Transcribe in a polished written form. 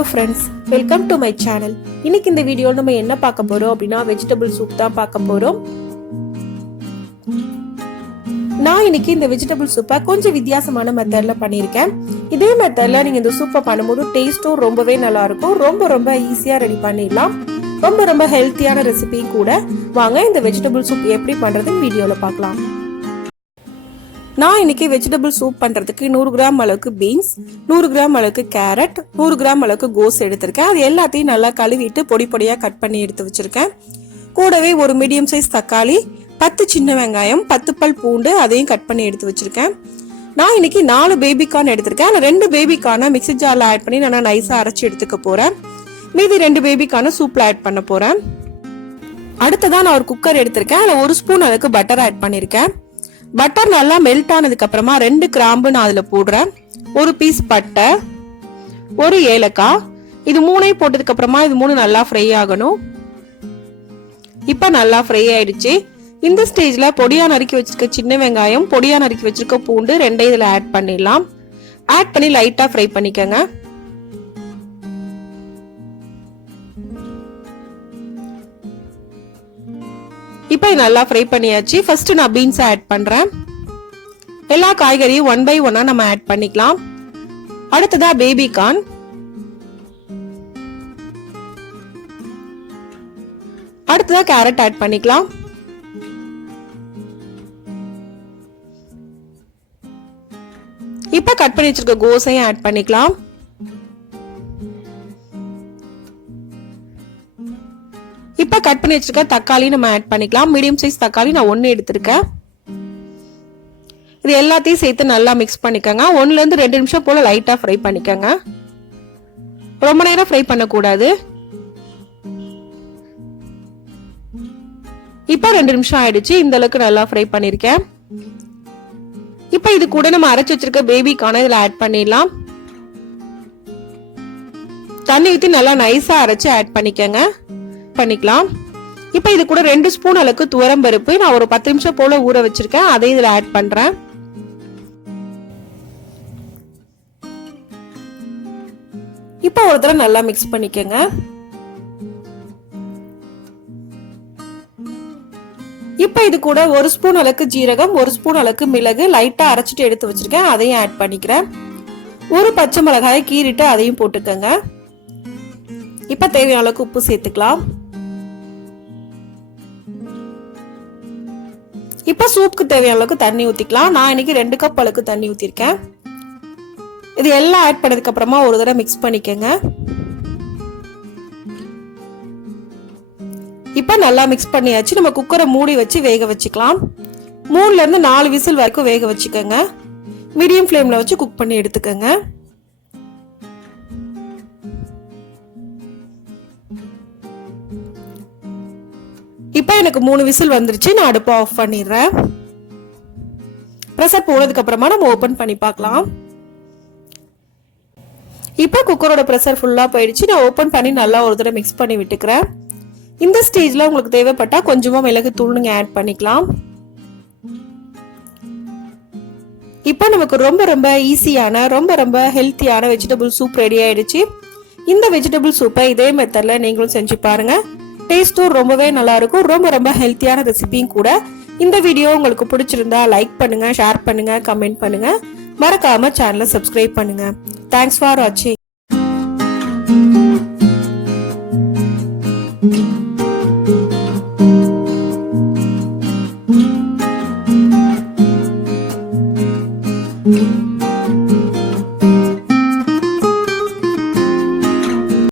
Hello friends, welcome to my channel. இன்னைக்கு இந்த வீடியோல நம்ம என்ன பார்க்க போறோம் அப்படினா வெஜிடபிள் சூப் தான் பார்க்க போறோம். நான் இன்னைக்கு இந்த வெஜிடபிள் சூப்பை கொஞ்சம் வித்தியாசமான மெத்தட்ல பண்ணிருக்கேன். இதே மெத்தட்ல நீங்க இந்த சூப்பை பண்ணும்போது டேஸ்டும் ரொம்பவே நல்லா இருக்கும். ரொம்ப ஈஸியா ரெடி பண்ணிடலாம். ரொம்ப ஹெல்த்தியான ரெசிபி கூட. வாங்க இந்த வெஜிடபிள் சூப் எப்படி பண்றதுன்னு வீடியோல பார்க்கலாம். நான் இன்னைக்கு வெஜிடபிள் சூப் பண்றதுக்கு 100 கிராம் அளவுக்கு பீன்ஸ், 100 கிராம் அளவுக்கு கேரட், 100 கிராம் அளவுக்கு கோஸ் எடுத்திருக்கேன். அது எல்லாத்தையும் நல்லா கழுவிட்டு பொடியா கட் பண்ணி எடுத்து வச்சிருக்கேன். கூடவே ஒரு மீடியம் சைஸ் தக்காளி, 10 சின்ன வெங்காயம், 10 பல் பூண்டு அதையும் கட் பண்ணி எடுத்து வச்சிருக்கேன். நான் இன்னைக்கு 4 பேபி கார்ன் எடுத்திருக்கேன். அதில் 2 பேபி கார்னை மிக்ஸி ஜார்ல ஆட் பண்ணி நான் நைஸா அரைச்சி எடுத்துக்க போறேன். மீதி 2 பேபி கார்னை சூப்ல ஆட் பண்ண போறேன். அடுத்ததான் நான் ஒரு குக்கர் எடுத்திருக்கேன். அதில் 1 ஸ்பூன் அளவுக்கு பட்டர் ஆட் பண்ணிருக்கேன். பட்டர் நல்லா மெல்ட் ஆனதுக்கு அப்புறமா 2 கிராம்பு நான் அதுல போடுறேன். 1 பீஸ் பட்டை, 1 ஏலக்காய். இது 3 போட்டதுக்கு அப்புறமா இது 3 நல்லா ஃப்ரை ஆகணும். இப்ப நல்லா ஃப்ரை ஆயிடுச்சு. இந்த ஸ்டேஜ்ல பொடியா நறுக்கி வச்சிருக்க சின்ன வெங்காயம், பொடியா நறுக்கி வச்சிருக்க பூண்டு 2 இதுல ஆட் பண்ணிடலாம். ஆட் பண்ணி லைட்டா ஃப்ரை பண்ணிக்கங்க. இப்போ நல்லா ஃப்ரை பண்ணியாச்சு. ஃபர்ஸ்ட் நான் பீன்ஸ் ஆட் பண்றேன். எல்லா காய்கறியும் 1 by 1 நம்ம ஆட் பண்ணிக்கலாம். அடுத்ததா பேபி கார்ன், அடுத்ததா கேரட் ஆட் பண்ணிக்கலாம். இப்போ கட் பண்ணி வச்சிருக்க கோஸையும் ஆட் பண்ணிக்கலாம். இப்ப கட் பண்ணி வச்சிருக்க தக்காளி நம்ம ஆட் பண்ணிக்கலாம். மீடியம் சைஸ் தக்காளி நான் 1 எடுத்திருக்கேன். இது எல்லாத்தையும் சேர்த்து நல்லா மிக்ஸ் பண்ணிக்கோங்க. 1 ல இருந்து 2 நிமிஷம் போல லைட்டா ஃப்ரை பண்ணிக்கோங்க. ரொம்ப நேரம் ஃப்ரை பண்ணக்கூடாது. இப்ப 2 நிமிஷம் ஆயிடுச்சு. இந்த அளவுக்கு நல்லா ஃப்ரை பண்ணிருக்கேன். இப்ப இது கூட நம்ம அரைச்சு வச்சிருக்க பேபி கார்ன் இதுல ஆட் பண்ணிடலாம். தண்ணி ஊத்தி நல்லா நைஸா அரைச்சு ஆட் பண்ணிக்கோங்க. பண்ணிக்கலாம். இப்ப இது கூட 2 ஸ்பூன் அளவுக்கு துவரம் பருப்பு நான் ஒரு 10 நிமிஷம் போல ஊற வச்சிருக்கேன். அதை இதுல ஆட் பண்றேன். இப்ப ஒரு தடவை நல்லா மிக்ஸ் பண்ணிக்கங்க. இப்ப இது கூட 1 ஸ்பூன் அளவுக்கு ஜீரகம், 1 ஸ்பூன் அளவுக்கு மிளகு லைட்டா அரைச்சிட்டு எடுத்து வச்சிருக்கேன். அதையும் ஆட் பண்ணிக்கிறேன். 1 பச்சை மிளகாயை கீறிட்டு அதையும் போட்டுக்கங்க. இப்ப தேவையான அளவுக்கு உப்பு சேர்த்துக்கலாம். இப்ப சூப்புக்கு தேவையான அளவுக்கு தண்ணி ஊத்திக்கலாம். நான் இன்னைக்கு 2 கப் அளவுக்கு தண்ணி ஊத்திருக்கேன். இது எல்லாம் ஆட் பண்ணதுக்கு அப்புறமா ஒரு தடவை மிக்ஸ் பண்ணிக்கங்க. இப்ப நல்லா மிக்ஸ் பண்ணியாச்சு. நம்ம குக்கரை மூடி வச்சு வேக வச்சுக்கலாம். 3ல இருந்து 4 விசில் வரைக்கும் வேக வச்சுக்கோங்க. மீடியம் ஃப்ளேம்ல வச்சு குக் பண்ணி எடுத்துக்கோங்க. இப்ப எனக்கு 3 விசில் வந்துருச்சு. நான் அடுப்பை ஆஃப் பண்ணிடுறேன். பிரஷர் போனதுக்கு அப்புறமா நம்ம ஓபன் பண்ணி பார்க்கலாம். இப்ப குக்கரோட பிரஷர் ஃபுல்லா போயிடுச்சு. நான் ஓபன் பண்ணி நல்லா ஒரு தடவை மிக்ஸ் பண்ணி விட்டுக்கிறேன். இந்த ஸ்டேஜ்ல உங்களுக்கு தேவைப்பட்டா கொஞ்சமா மிளகு தூள் நீங்க ஆட் பண்ணிக்கலாம். இப்ப நமக்கு ரொம்ப ஈஸியான ரொம்ப ஹெல்த்தியான வெஜிடபிள் சூப் ரெடி ஆயிடுச்சு. இந்த வெஜிடபிள் சூப்பை இதே மெத்தட்ல நீங்களும் செஞ்சு பாருங்க. டேஸ்டும் ரொம்பவே நல்லா இருக்கும். ரொம்ப ஹெல்த்தியான ரெசிபியும் கூட. இந்த வீடியோ உங்களுக்கு பிடிச்சிருந்தா லைக் பண்ணுங்க, ஷேர் பண்ணுங்க, கமெண்ட் பண்ணுங்க. மறக்காம சேனலை சப்ஸ்கிரைப் பண்ணுங்க. தேங்க்ஸ் ஃபார் வாட்சிங்.